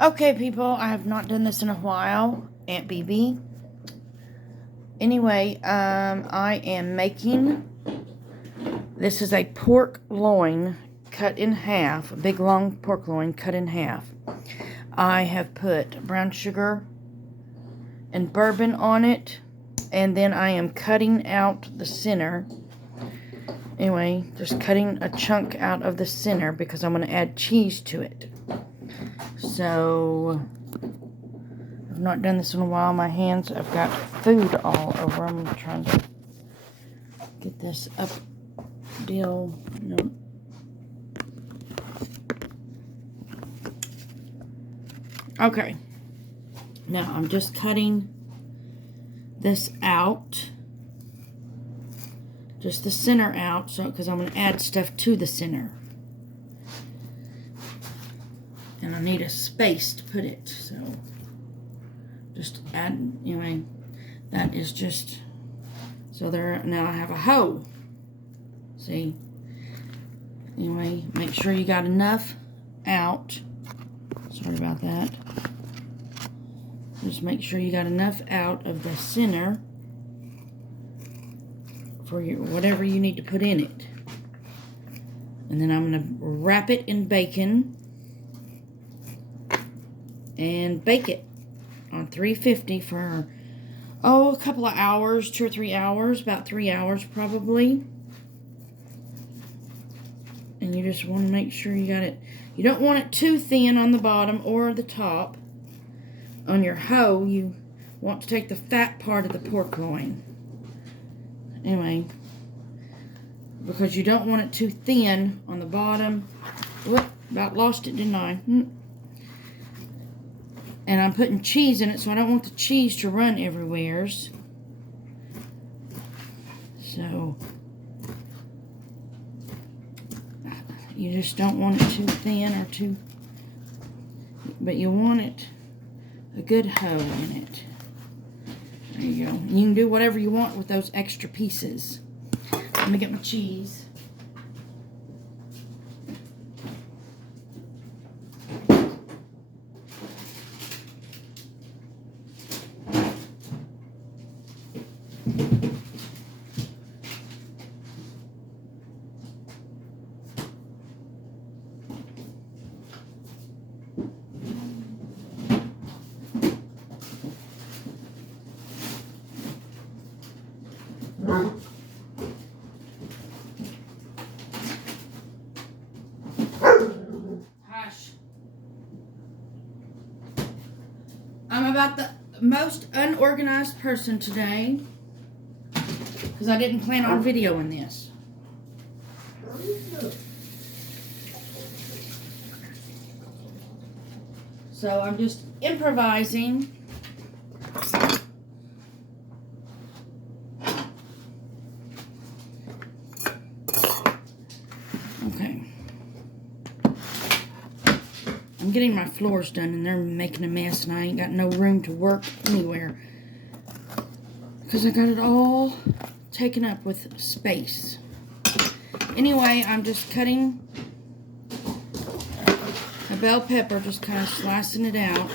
Okay, people, I have not done this in a while. Aunt BB. Anyway, I am making, this is a pork loin cut in half, a big long pork loin cut in half. I have put brown sugar and bourbon on it, and then I am cutting out the center. Anyway, just cutting a chunk out of the center because I'm going to add cheese to it. So, I've not done this in a while. My hands, I've got food all over them. I'm trying to get this up deal. Nope. Okay. Now, I'm just cutting this out. Just the center out, so because I'm going to add stuff to the center. And I need a space to put it, so just add, anyway, that is just, so there, now I have a hole, see, anyway, make sure you got enough out, sorry about that, just make sure you got enough out of the center for your, whatever you need to put in it, and then I'm going to wrap it in bacon, and bake it on 350 for, a couple of hours, 2 or 3 hours, about 3 hours probably. And you just want to make sure you got it. You don't want it too thin on the bottom or the top. On your hoe, you want to take the fat part of the pork loin. Anyway, because you don't want it too thin on the bottom. Whoop, about lost it, didn't I? And I'm putting cheese in it, so I don't want the cheese to run everywheres. So, you just don't want it too thin or too, but you want it a good hoe in it. There you go. You can do whatever you want with those extra pieces. Let me get my cheese. Hush. I'm about the most unorganized person today because I didn't plan on videoing this. So I'm just improvising. Okay. I'm getting my floors done and they're making a mess and I ain't got no room to work anywhere because I got it all taken up with space. Anyway, I'm just cutting a bell pepper, just kind of slicing it out.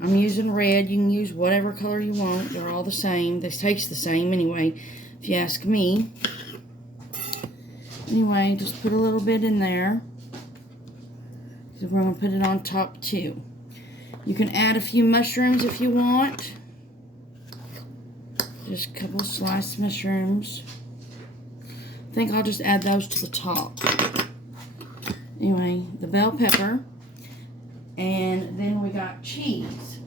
I'm using red. You can use whatever color you want. They're all the same. They taste the same anyway, if you ask me. Anyway, just put a little bit in there. So we're going to put it on top too. You can add a few mushrooms if you want. Just a couple sliced mushrooms. I think I'll just add those to the top. Anyway, the bell pepper. And then we got cheese.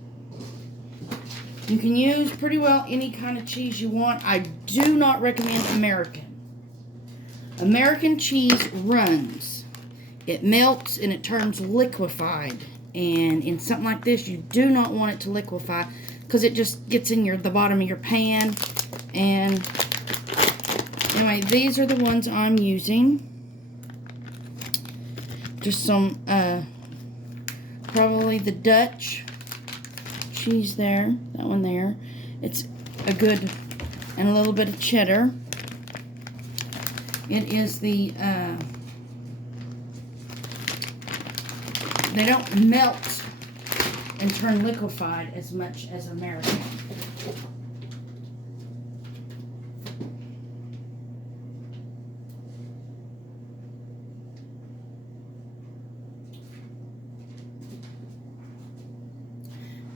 You can use pretty well any kind of cheese you want. I do not recommend American. American cheese runs. It melts and it turns liquefied. And in something like this, you do not want it to liquefy because it just gets in the bottom of your pan. And anyway, these are the ones I'm using. Just some, probably the Dutch cheese there. That one there. It's a good, and a little bit of cheddar. It is the they don't melt and turn liquefied as much as American.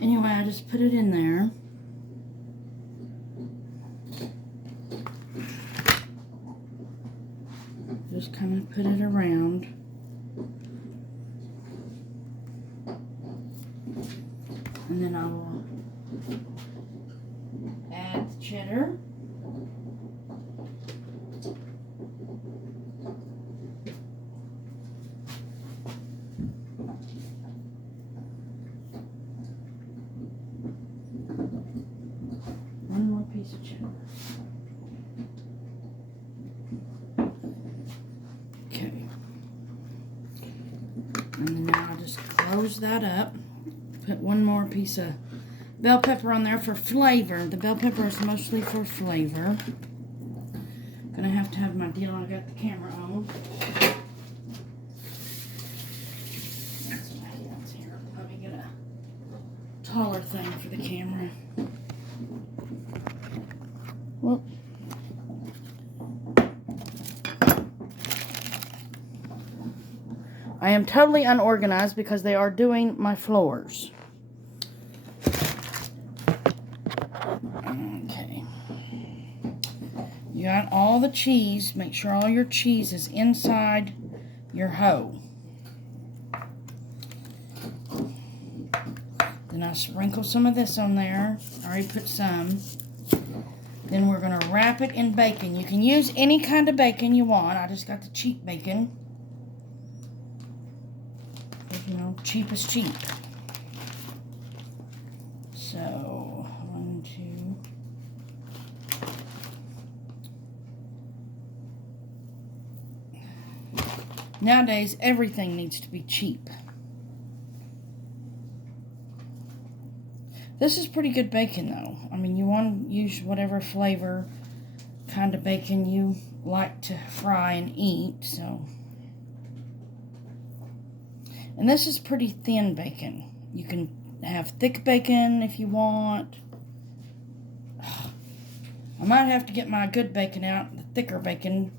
Anyway, I just put it in there. Just kind of put it around. And then I will add the cheddar. One more piece of cheddar. Okay. And now I just close that up. Put one more piece of bell pepper on there for flavor. The bell pepper is mostly for flavor. Gonna have to have my deal. I got the camera on. That's what I have here. Let me get a taller thing for the camera. Whoop. I am totally unorganized because they are doing my floors. Okay. You got all the cheese. Make sure all your cheese is inside your hoe. Then I sprinkle some of this on there. I already put some. Then we're going to wrap it in bacon. You can use any kind of bacon you want. I just got the cheap bacon. You know, cheap is cheap. So, 1, 2. Nowadays, everything needs to be cheap. This is pretty good bacon, though. I mean, you want to use whatever flavor kind of bacon you like to fry and eat, so. And this is pretty thin bacon. You can have thick bacon if you want. I might have to get my good bacon out, the thicker bacon,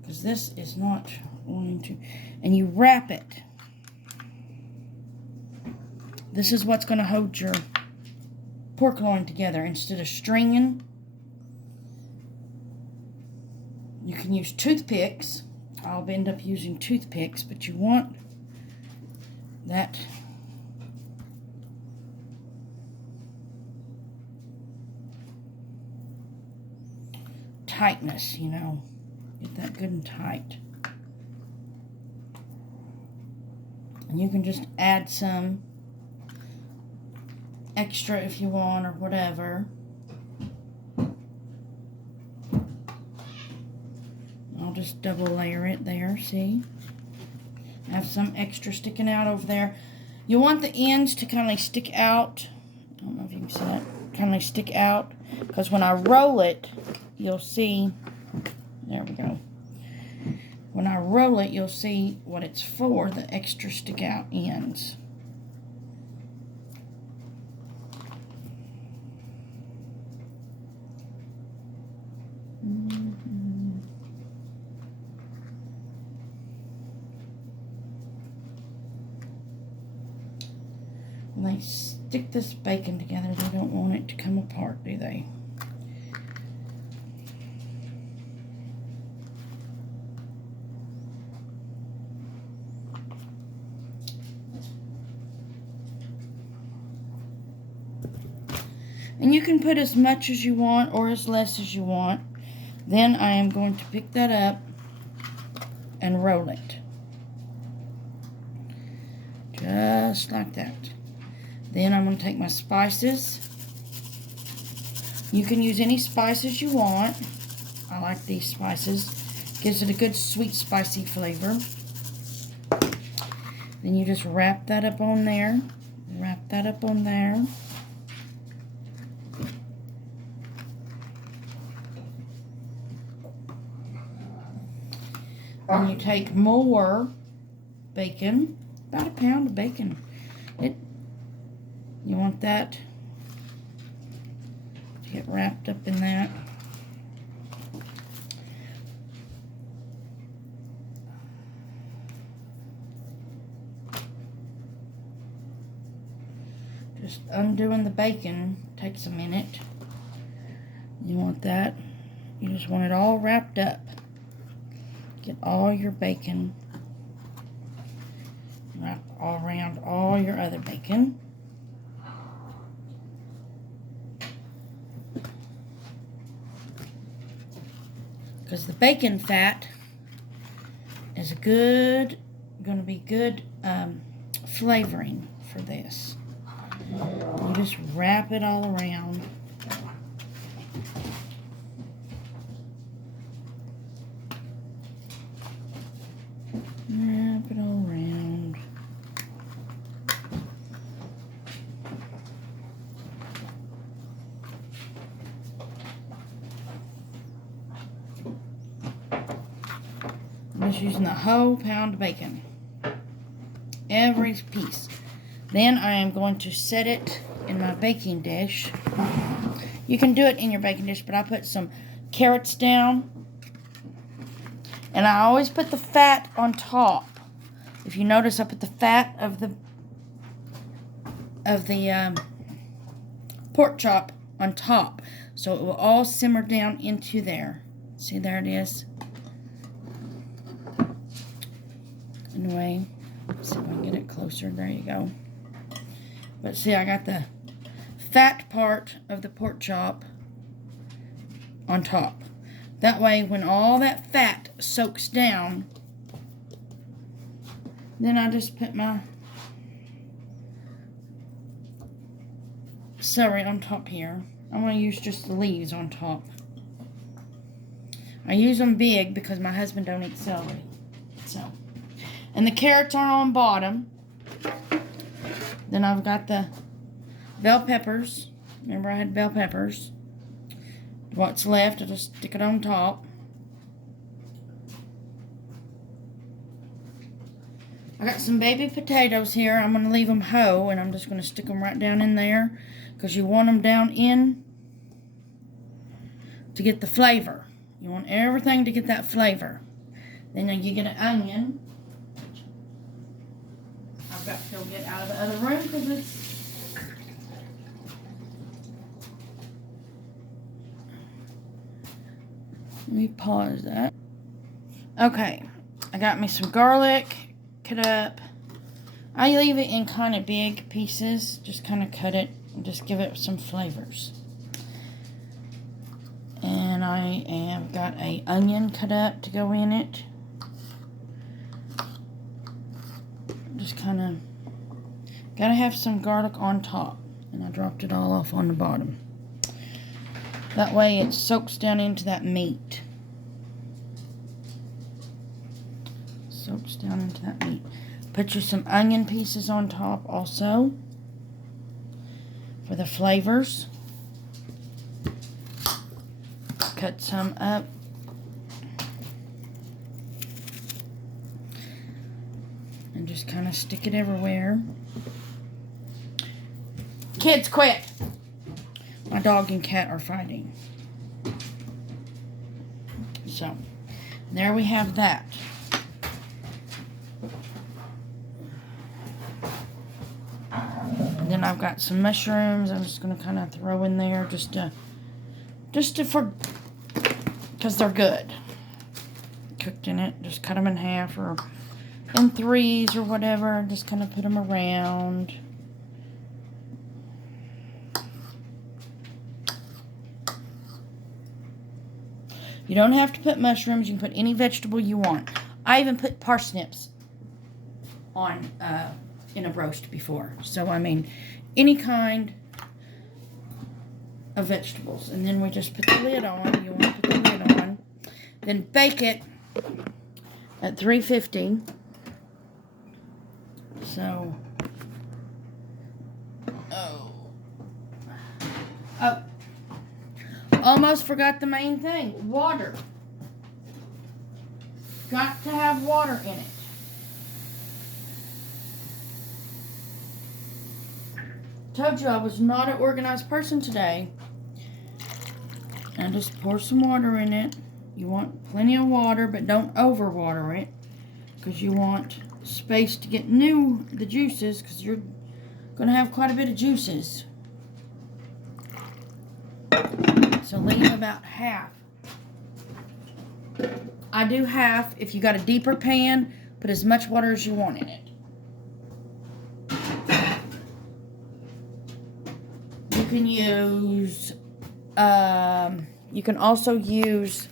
because this is not wanting to. And you wrap it. This is what's going to hold your pork loin together instead of stringing. You can use toothpicks. I'll end up using toothpicks, but you want that tightness, you know. Get that good and tight. And you can just add some extra if you want or whatever. I'll just double layer it there, see? I have some extra sticking out over there. You want the ends to kind of stick out. I don't know if you can see that. Kind of stick out. Because when I roll it, you'll see. There we go. When I roll it, you'll see what it's for, the extra stick out ends. When they stick this bacon together, they don't want it to come apart, do they? And you can put as much as you want or as less as you want. Then I am going to pick that up and roll it. Just like that. Then I'm going to take my spices. You can use any spices you want. I like these spices. Gives it a good sweet spicy flavor. Then you just wrap that up on there. Wrap that up on there. Then you take more bacon about a pound of bacon. You want that to get wrapped up in that. Just undoing the bacon takes a minute. You want that. You just want it all wrapped up. Get all your bacon wrapped all around all your other bacon. Because the bacon fat is going to be good flavoring for this. You just wrap it all around. Wrap it all around. I'm just using the whole pound of bacon. Every piece. Then I am going to set it in my baking dish. You can do it in your baking dish, but I put some carrots down. And I always put the fat on top. If you notice, I put the fat of the pork chop on top. So it will all simmer down into there. See, there it is. Anyway, let's see if I can get it closer. There you go. But see, I got the fat part of the pork chop on top. That way, when all that fat soaks down, then I just put my celery on top here. I'm going to use just the leaves on top. I use them big because my husband don't eat celery. So, and the carrots are on bottom. Then I've got the bell peppers. Remember I had bell peppers. What's left, I'll just stick it on top. I got some baby potatoes here. I'm going to leave them whole, and I'm just going to stick them right down in there because you want them down in to get the flavor. You want everything to get that flavor. Then you get an onion. I've got to go get out of the other room because it's... Let me pause that. Okay, I got me some garlic cut up. I leave it in kind of big pieces. Just kind of cut it and just give it some flavors. And I have got an onion cut up to go in it. Just kind of gotta have some garlic on top. And I dropped it all off on the bottom. That way it soaks down into that meat. Soaks down into that meat. Put you some onion pieces on top also for the flavors. Cut some up. And just kind of stick it everywhere. Kids, quit! My dog and cat are fighting. So, there we have that. And then I've got some mushrooms I'm just going to kind of throw in there just to because they're good. Cooked in it. Just cut them in half or in threes or whatever. Just kind of put them around. You don't have to put mushrooms. You can put any vegetable you want. I even put parsnips on in a roast before. So, I mean, any kind of vegetables. And then we just put the lid on. You want to put the lid on. Then bake it at 350. So, oh. Almost forgot the main thing. Water. Got to have water in it. Told you I was not an organized person today. And just pour some water in it. You want plenty of water, but don't over water it, because you want space to get the juices, because you're going to have quite a bit of juices. So leave about half. I do half. If you got a deeper pan, put as much water as you want in it. You can use, you can also use